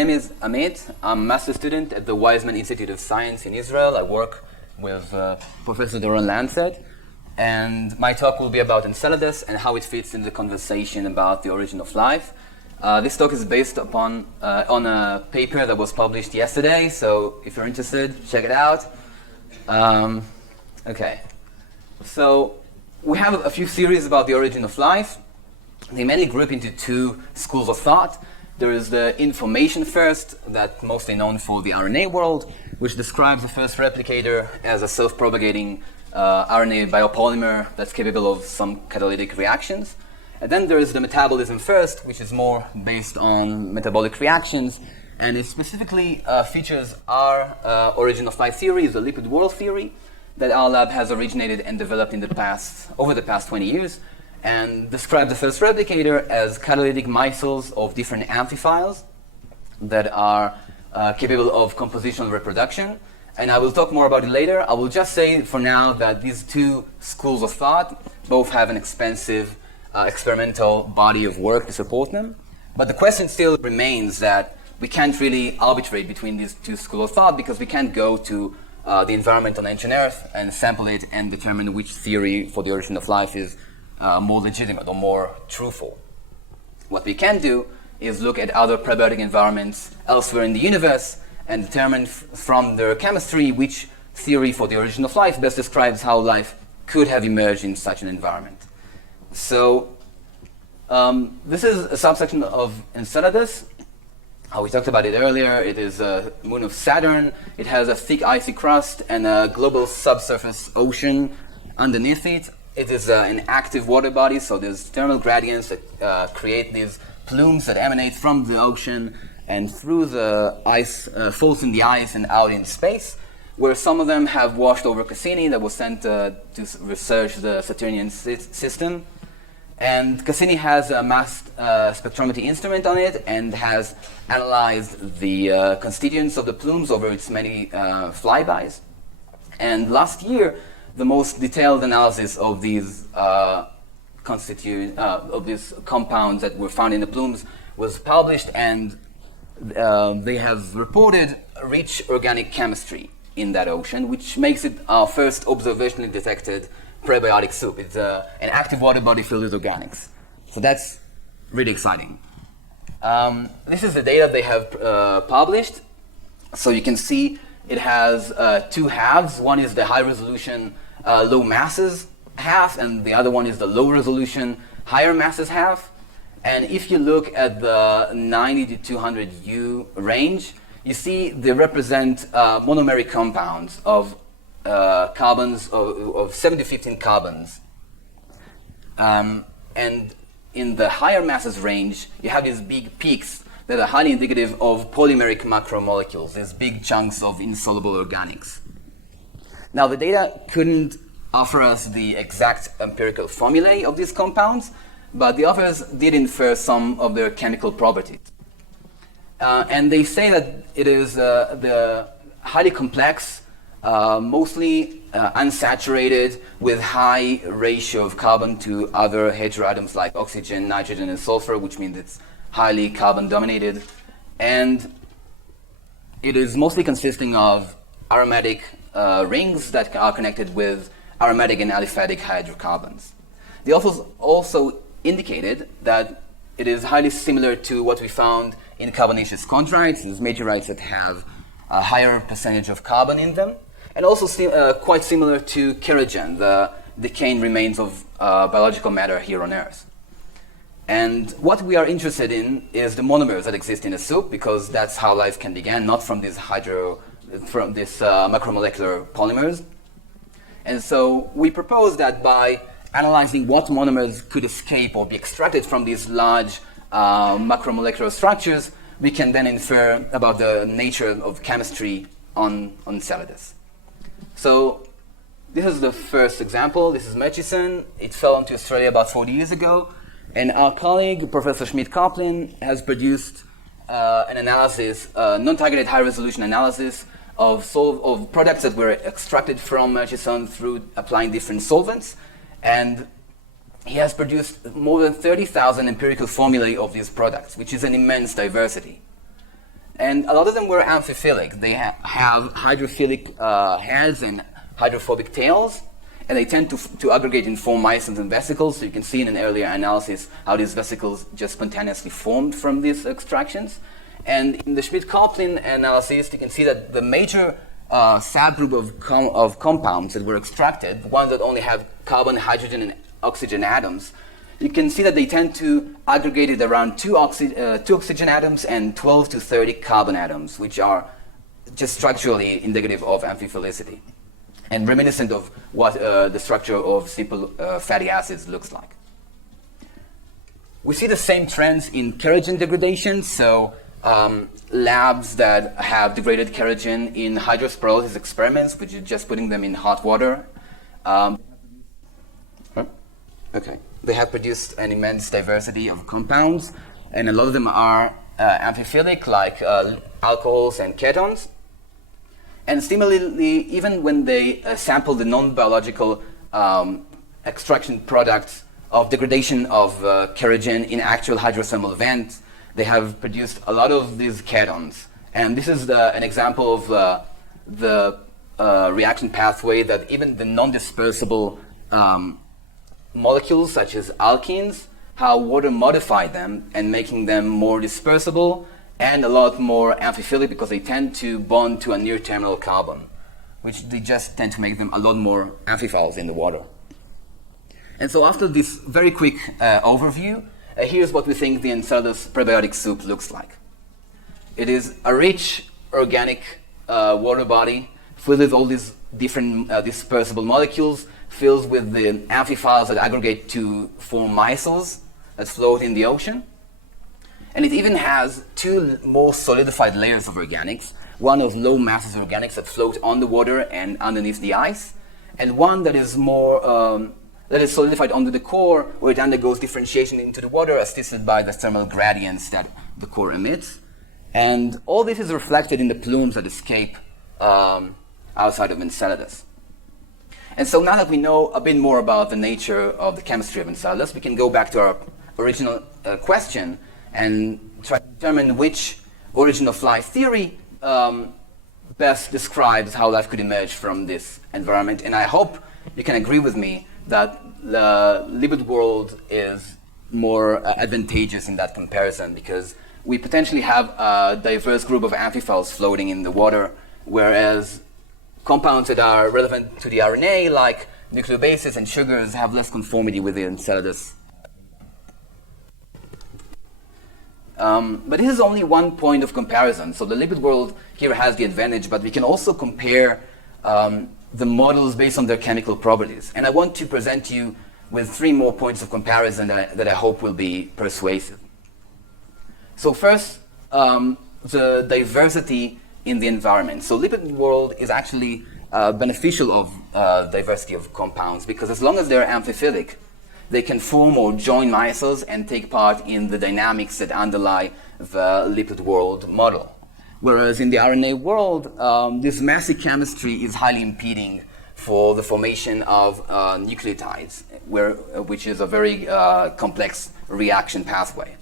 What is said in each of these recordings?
name is Amit. I'm a master's student at the Weizmann Institute of Science in Israel. I work with Professor Doron Lancet. And my talk will be about Enceladus and how it fits in the conversation about the origin of life. This talk is based on a paper that was published yesterday, so if you're interested, check it out. Okay, so we have a few theories about the origin of life. They mainly group into two schools of thought. There is the information first, that's mostly known for the RNA world, which describes the first replicator as a self-propagating RNA biopolymer that's capable of some catalytic reactions. And then there is the metabolism first, which is more based on metabolic reactions, and it specifically features our origin of life theory, the Lipid-World theory, that our lab has originated and developed over the past 20 years, and describe the first replicator as catalytic micelles of different amphiphiles that are capable of compositional reproduction. And I will talk more about it later. I will just say for now that these two schools of thought both have an expensive experimental body of work to support them. But the question still remains that we can't really arbitrate between these two schools of thought because we can't go to the environment on ancient Earth and sample it and determine which theory for the origin of life is more legitimate or more truthful. What we can do is look at other prebiotic environments elsewhere in the universe and determine from their chemistry which theory for the origin of life best describes how life could have emerged in such an environment. So this is a subsection of Enceladus. We talked about it earlier. It is a moon of Saturn. It has a thick icy crust and a global subsurface ocean underneath it. It is an active water body, so there's thermal gradients that create these plumes that emanate from the ocean and through the ice, falls in the ice and out in space, where some of them have washed over Cassini that was sent to research the Saturnian system. And Cassini has a mass spectrometry instrument on it and has analyzed the constituents of the plumes over its many flybys. And last year, the most detailed analysis of these compounds that were found in the plumes was published, and they have reported rich organic chemistry in that ocean, which makes it our first observationally detected prebiotic soup. It's an active water body filled with organics. So that's really exciting. This is the data they have published. So you can see it has two halves. One is the high resolution low masses half, and the other one is the low resolution higher masses half. And if you look at the 90 to 200 U range, you see they represent monomeric compounds of carbons, of 7 to 15 carbons. And in the higher masses range, you have these big peaks that are highly indicative of polymeric macromolecules, these big chunks of insoluble organics. Now, the data couldn't offer us the exact empirical formulae of these compounds, but the authors did infer some of their chemical properties. And they say that it is the highly complex, mostly unsaturated, with high ratio of carbon to other heteroatoms like oxygen, nitrogen, and sulfur, which means it's highly carbon-dominated. And it is mostly consisting of aromatic rings that are connected with aromatic and aliphatic hydrocarbons. The authors also indicated that it is highly similar to what we found in carbonaceous chondrites, these meteorites that have a higher percentage of carbon in them, and also quite similar to kerogen, the decaying remains of biological matter here on Earth. And what we are interested in is the monomers that exist in a soup, because that's how life can begin, not from these macromolecular polymers. And so we propose that by analyzing what monomers could escape or be extracted from these large macromolecular structures, we can then infer about the nature of chemistry on Enceladus. So this is the first example. This is Murchison. It fell into Australia about 40 years ago. And our colleague, Professor Schmidt-Kaplan, has produced an analysis, non-targeted high-resolution analysis of products that were extracted from Murchison through applying different solvents. And he has produced more than 30,000 empirical formulae of these products, which is an immense diversity. And a lot of them were amphiphilic. They have hydrophilic heads and hydrophobic tails, and they tend to aggregate and form micelles and vesicles. So you can see in an earlier analysis how these vesicles just spontaneously formed from these extractions. And in the Schmidt-Kaplan analysis, you can see that the major subgroup of compounds that were extracted, the ones that only have carbon, hydrogen, and oxygen atoms, you can see that they tend to aggregate it around two oxygen atoms and 12 to 30 carbon atoms, which are just structurally indicative of amphiphilicity and reminiscent of what the structure of simple fatty acids looks like. We see the same trends in kerogen degradation. So labs that have degraded kerogen in hydrosporolysis experiments, which is just putting them in hot water. They have produced an immense diversity of compounds, and a lot of them are amphiphilic, like alcohols and ketones. And similarly, even when they sample the non-biological extraction products of degradation of kerogen in actual hydrothermal vents, they have produced a lot of these ketones. And this is an example of the reaction pathway that even the non-dispersible molecules, such as alkenes, how water modified them and making them more dispersible and a lot more amphiphilic because they tend to bond to a near-terminal carbon, which they just tend to make them a lot more amphiphiles in the water. And so after this very quick overview, here's what we think the Enceladus prebiotic soup looks like. It is a rich organic water body filled with all these different dispersible molecules, filled with the amphiphiles that aggregate to form micelles that float in the ocean. And it even has two more solidified layers of organics, one of low masses organics that float on the water and underneath the ice, and one that is more that is solidified under the core, where it undergoes differentiation into the water, assisted by the thermal gradients that the core emits. And all this is reflected in the plumes that escape outside of Enceladus. And so now that we know a bit more about the nature of the chemistry of Enceladus, we can go back to our original question and try to determine which origin of life theory best describes how life could emerge from this environment. And I hope you can agree with me that the Lipid-World is more advantageous in that comparison, because we potentially have a diverse group of amphiphiles floating in the water, whereas compounds that are relevant to the RNA, like nucleobases and sugars, have less conformity with the Enceladus. But this is only one point of comparison. So the Lipid-World here has the advantage, but we can also compare the models based on their chemical properties. And I want to present to you with 3 more points of comparison that I hope will be persuasive. So first, the diversity in the environment. So Lipid-World is actually beneficial of diversity of compounds, because as long as they're amphiphilic, they can form or join micelles and take part in the dynamics that underlie the Lipid-World model. Whereas in the RNA world, this messy chemistry is highly impeding for the formation of nucleotides, which is a very complex reaction pathway.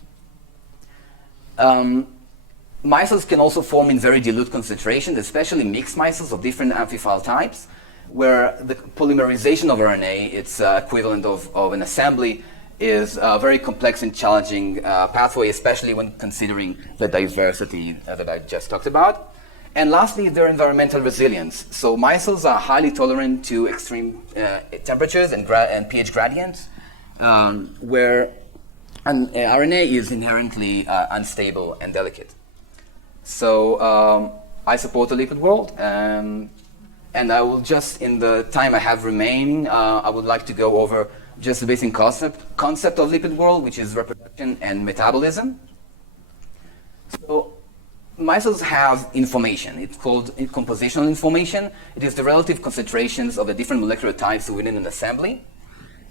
Micelles can also form in very dilute concentrations, especially mixed micelles of different amphiphile types, where the polymerization of RNA, its equivalent of an assembly, is a very complex and challenging pathway, especially when considering the diversity that I just talked about. And lastly, their environmental resilience. So micelles are highly tolerant to extreme temperatures and pH gradients, where RNA is inherently unstable and delicate. So I support the Lipid-World, and I will just, in the time I have remaining, I would like to go over just the basic concept of Lipid-World, which is reproduction and metabolism. So micelles have information. It's called compositional information. It is the relative concentrations of the different molecular types within an assembly.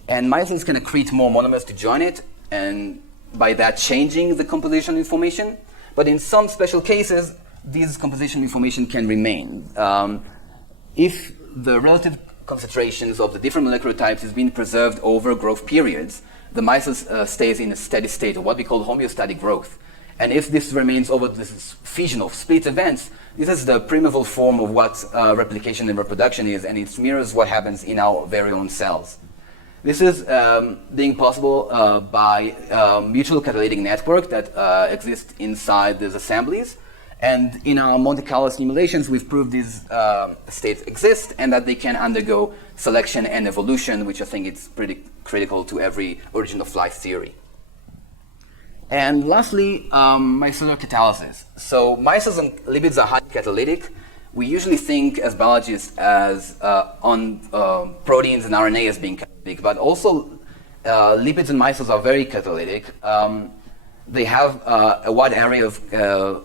And micelles can accrete more monomers to join it, and by that changing the compositional information. But in some special cases, these compositional information can remain. If the relative concentrations of the different molecular types is being preserved over growth periods, the micelle stays in a steady state, or what we call homeostatic growth. And if this remains over this fission of split events, this is the primeval form of what replication and reproduction is, and it mirrors what happens in our very own cells. This is being possible by mutual catalytic network that exists inside these assemblies. And in our Monte Carlo simulations, we've proved these states exist and that they can undergo selection and evolution, which I think is pretty critical to every origin of life theory. And lastly, micellar catalysis. So micelles and lipids are highly catalytic. We usually think as biologists as on proteins and RNA as being catalytic, but also lipids and micelles are very catalytic. They have a wide array of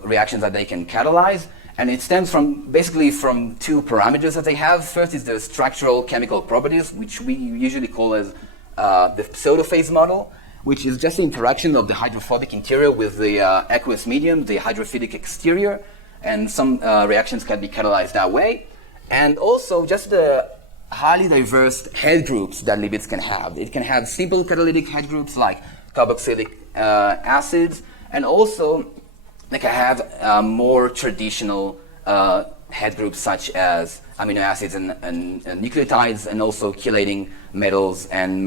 reactions that they can catalyze, and it stems from basically from two parameters that they have. First is the structural chemical properties, which we usually call as the pseudophase model, which is just the interaction of the hydrophobic interior with the aqueous medium, the hydrophilic exterior, and some reactions can be catalyzed that way. And also just the highly diverse head groups that lipids can have. It can have simple catalytic head groups like carboxylic acids, and also they can have more traditional head groups such as amino acids and nucleotides, and also chelating metals and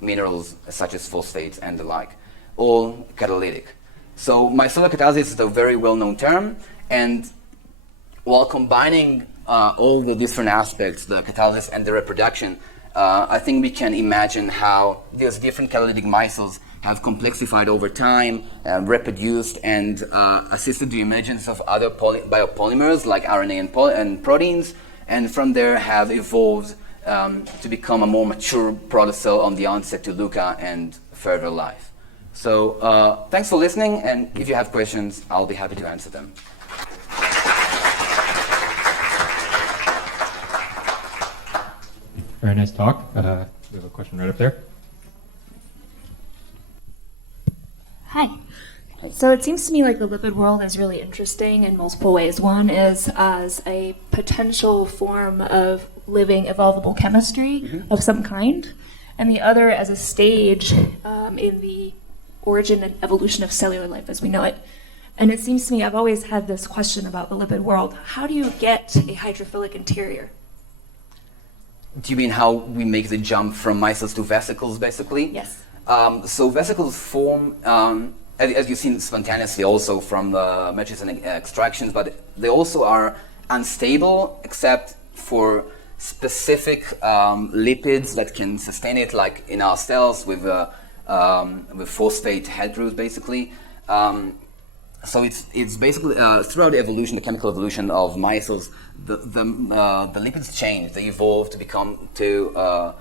minerals such as phosphates and the like, all catalytic. So micellar catalysis is a very well-known term, and while combining all the different aspects, the catalysis and the reproduction, I think we can imagine how these different catalytic micelles have complexified over time, reproduced, and assisted the emergence of other biopolymers like RNA and proteins, and from there have evolved to become a more mature protocell on the onset to LUCA and further life. So thanks for listening, and if you have questions, I'll be happy to answer them. Very nice talk. We have a question right up there. Hi. So it seems to me like the lipid world is really interesting in multiple ways. One is as a potential form of living evolvable chemistry of some kind, and the other as a stage in the origin and evolution of cellular life as we know it. And it seems to me, I've always had this question about the lipid world. How do you get a hydrophilic interior? Do you mean how we make the jump from micelles to vesicles, basically? Yes. So vesicles form, as you've seen, spontaneously also from the matches and extractions, but they also are unstable except for specific lipids that can sustain it, like in our cells with phosphate head groups, basically. So it's basically throughout the evolution, the chemical evolution of micelles, the lipids change. They evolve to become to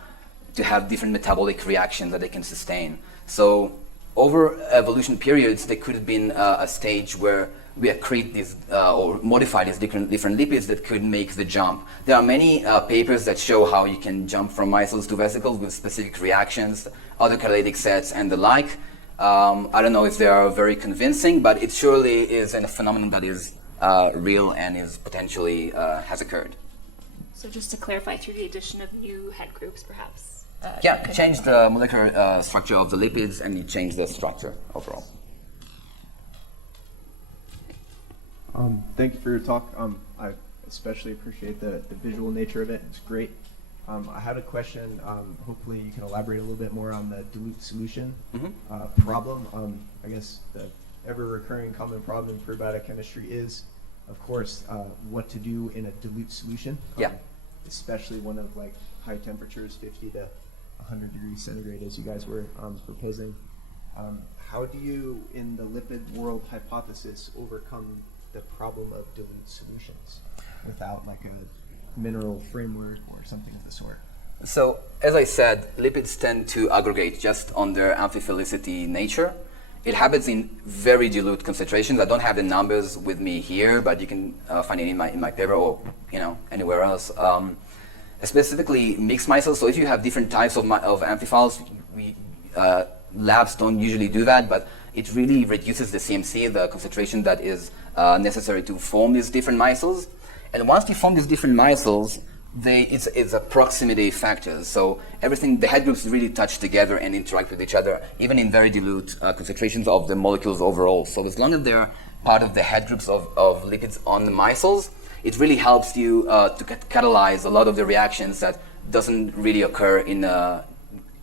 have different metabolic reactions that they can sustain. So over evolution periods, there could have been a stage where we accrete these or modify these different lipids that could make the jump. There are many papers that show how you can jump from micelles to vesicles with specific reactions, other catalytic sets, and the like. I don't know if they are very convincing, but it surely is a phenomenon that is real and is potentially has occurred. So just to clarify, through the addition of new head groups, perhaps? Yeah, change the molecular structure of the lipids, and you change the structure overall. Thank you for your talk. I especially appreciate the visual nature of it. It's great. I had a question. Hopefully you can elaborate a little bit more on the dilute solution problem. I guess the ever-recurring common problem in prebiotic chemistry is, of course, what to do in a dilute solution. Especially one of like high temperatures, 50 to 100 degrees centigrade, as you guys were proposing. How do you, in the lipid world hypothesis, overcome the problem of dilute solutions without like a mineral framework or something of the sort? So, as I said, lipids tend to aggregate just on their amphiphilicity nature. It happens in very dilute concentrations. I don't have the numbers with me here, but you can find it in my paper or anywhere else. Specifically mixed micelles. So if you have different types of amphiphiles, labs don't usually do that, but it really reduces the CMC, the concentration that is necessary to form these different micelles. And once you form these different micelles, it's a proximity factor. So everything, the head groups really touch together and interact with each other, even in very dilute concentrations of the molecules overall. So as long as they're part of the head groups of lipids on the micelles, it really helps you to catalyze a lot of the reactions that doesn't really occur in a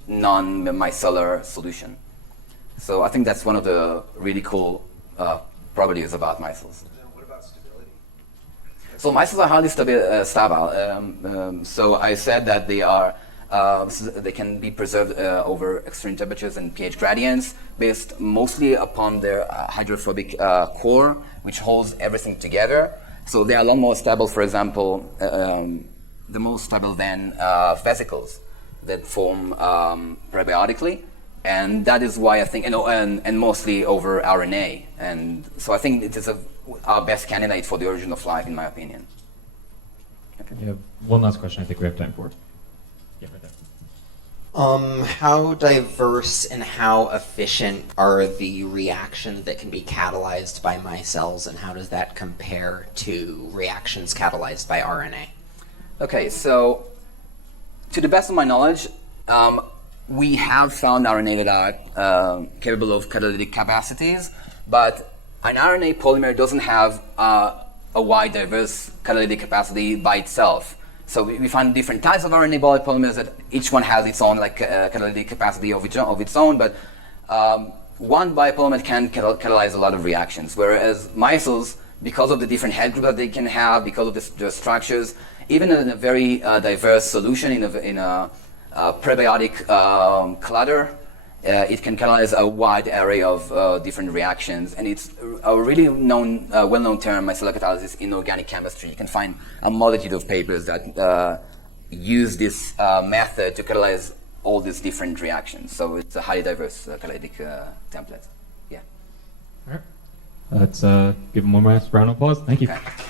non-micellar solution. So I think that's one of the really cool properties about micelles. What about stability? So micelles are highly stable. So I said that they are they can be preserved over extreme temperatures and pH gradients, based mostly upon their hydrophobic core, which holds everything together. So they are a lot more stable. For example, the most stable than vesicles that form prebiotically. And that is why I think, and mostly over RNA. And so I think it is our best candidate for the origin of life, in my opinion. Okay. You have one last question I think we have time for. Yeah, right there. How diverse and how efficient are the reactions that can be catalyzed by micelles, and how does that compare to reactions catalyzed by RNA? Okay, so to the best of my knowledge, we have found RNA that are capable of catalytic capacities, but an RNA polymer doesn't have a wide, diverse catalytic capacity by itself. So we find different types of RNA polymers that each one has its own catalytic capacity of its own, but one biopolymer can catalyze a lot of reactions, whereas micelles, because of the different head groups that they can have, because of the structures, even in a very diverse solution in a prebiotic clutter, it can catalyze a wide array of different reactions, and it's a really well-known term, micellar catalysis in organic chemistry. You can find a multitude of papers that use this method to catalyze all these different reactions. So it's a highly diverse catalytic template. Yeah. All right. Let's give them one last round of applause. Thank you. Okay.